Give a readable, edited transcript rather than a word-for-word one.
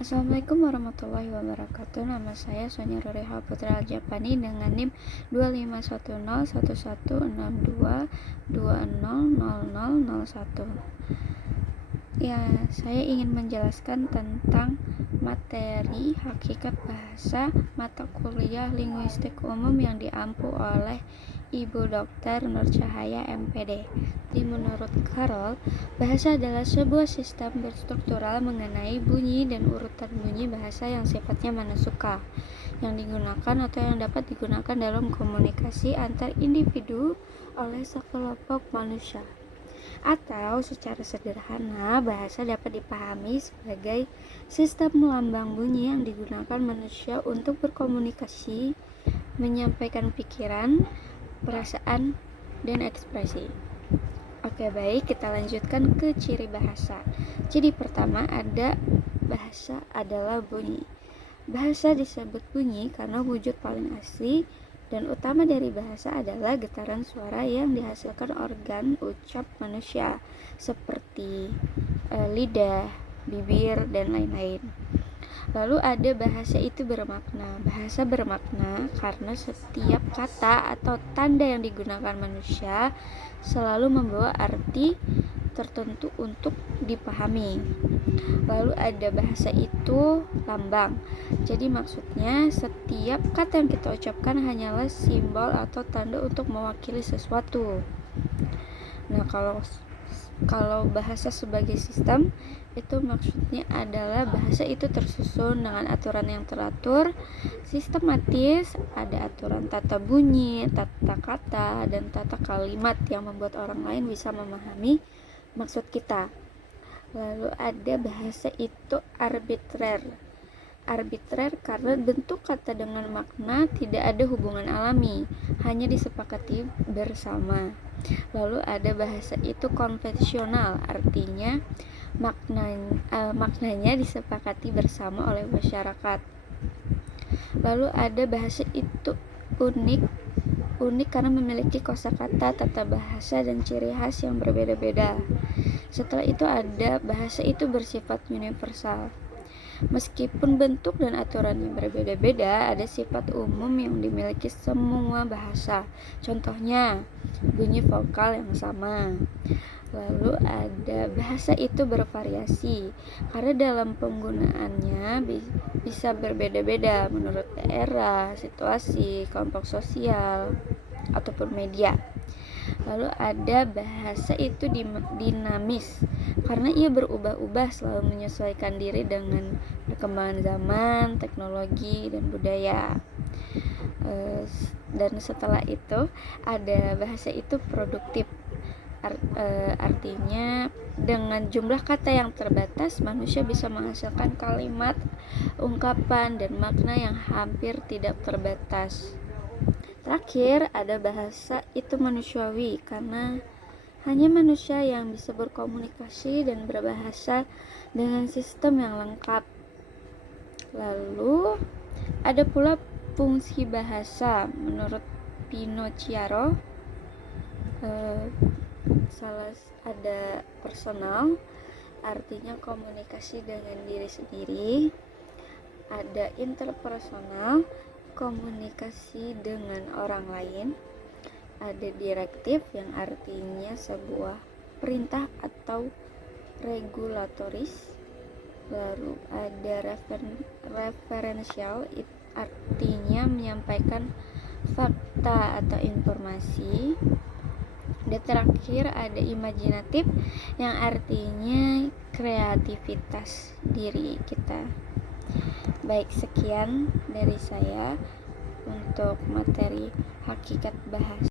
Assalamualaikum warahmatullahi wabarakatuh. Nama saya Sonia Roreha Putra Aljapani dengan NIM 25101162200001. Ya, saya ingin menjelaskan tentang materi hakikat bahasa mata kuliah linguistik umum yang diampu oleh Ibu Dr. Nur Cahaya MPD. Jadi menurut Carroll, bahasa adalah sebuah sistem berstruktural mengenai bunyi dan urutan bunyi bahasa yang sifatnya manusuka, yang digunakan atau yang dapat digunakan dalam komunikasi antar individu oleh sekelompok manusia. Atau secara sederhana, bahasa dapat dipahami sebagai sistem lambang bunyi yang digunakan manusia untuk berkomunikasi, menyampaikan pikiran, perasaan, dan ekspresi. Oke, baik, kita lanjutkan ke ciri bahasa. Jadi pertama ada bahasa adalah bunyi. Bahasa disebut bunyi karena wujud paling asli dan utama dari bahasa adalah getaran suara yang dihasilkan organ ucap manusia seperti lidah, bibir, dan lain-lain. Lalu ada bahasa itu bermakna. Bahasa bermakna karena setiap kata atau tanda yang digunakan manusia selalu membawa arti tertentu untuk dipahami. Lalu ada bahasa itu lambang. Jadi maksudnya setiap kata yang kita ucapkan hanyalah simbol atau tanda untuk mewakili sesuatu. Nah, kalau bahasa sebagai sistem itu maksudnya adalah bahasa itu tersusun dengan aturan yang teratur, sistematis, ada aturan tata bunyi, tata kata, dan tata kalimat yang membuat orang lain bisa memahami maksud kita. Lalu ada bahasa itu arbitrer karena bentuk kata dengan makna tidak ada hubungan alami, hanya disepakati bersama. Lalu ada bahasa itu konvensional, artinya maknanya disepakati bersama oleh masyarakat. Lalu ada bahasa itu unik karena memiliki kosakata, tata bahasa, dan ciri khas yang berbeda-beda. Setelah itu ada bahasa itu bersifat universal. Meskipun bentuk dan aturannya berbeda-beda, ada sifat umum yang dimiliki semua bahasa. Contohnya, bunyi vokal yang sama. Lalu ada bahasa itu bervariasi, karena dalam penggunaannya bisa berbeda-beda menurut daerah, situasi, kelompok sosial, ataupun media. Lalu ada bahasa itu dinamis karena ia berubah-ubah, selalu menyesuaikan diri dengan perkembangan zaman, teknologi, dan budaya. Dan setelah itu ada bahasa itu produktif. Artinya dengan jumlah kata yang terbatas, manusia bisa menghasilkan kalimat, ungkapan, dan makna yang hampir tidak terbatas. Terakhir, ada bahasa itu manusiawi karena hanya manusia yang bisa berkomunikasi dan berbahasa dengan sistem yang lengkap. Lalu ada pula fungsi bahasa. Menurut Pinocchiaro, ada personal, artinya komunikasi dengan diri sendiri. Ada interpersonal, komunikasi dengan orang lain. Ada direktif yang artinya sebuah perintah atau regulatoris. Lalu ada referensial, artinya menyampaikan fakta atau informasi. Dan terakhir ada imajinatif yang artinya kreativitas diri kita. Baik, sekian dari saya untuk materi hakikat bahasa.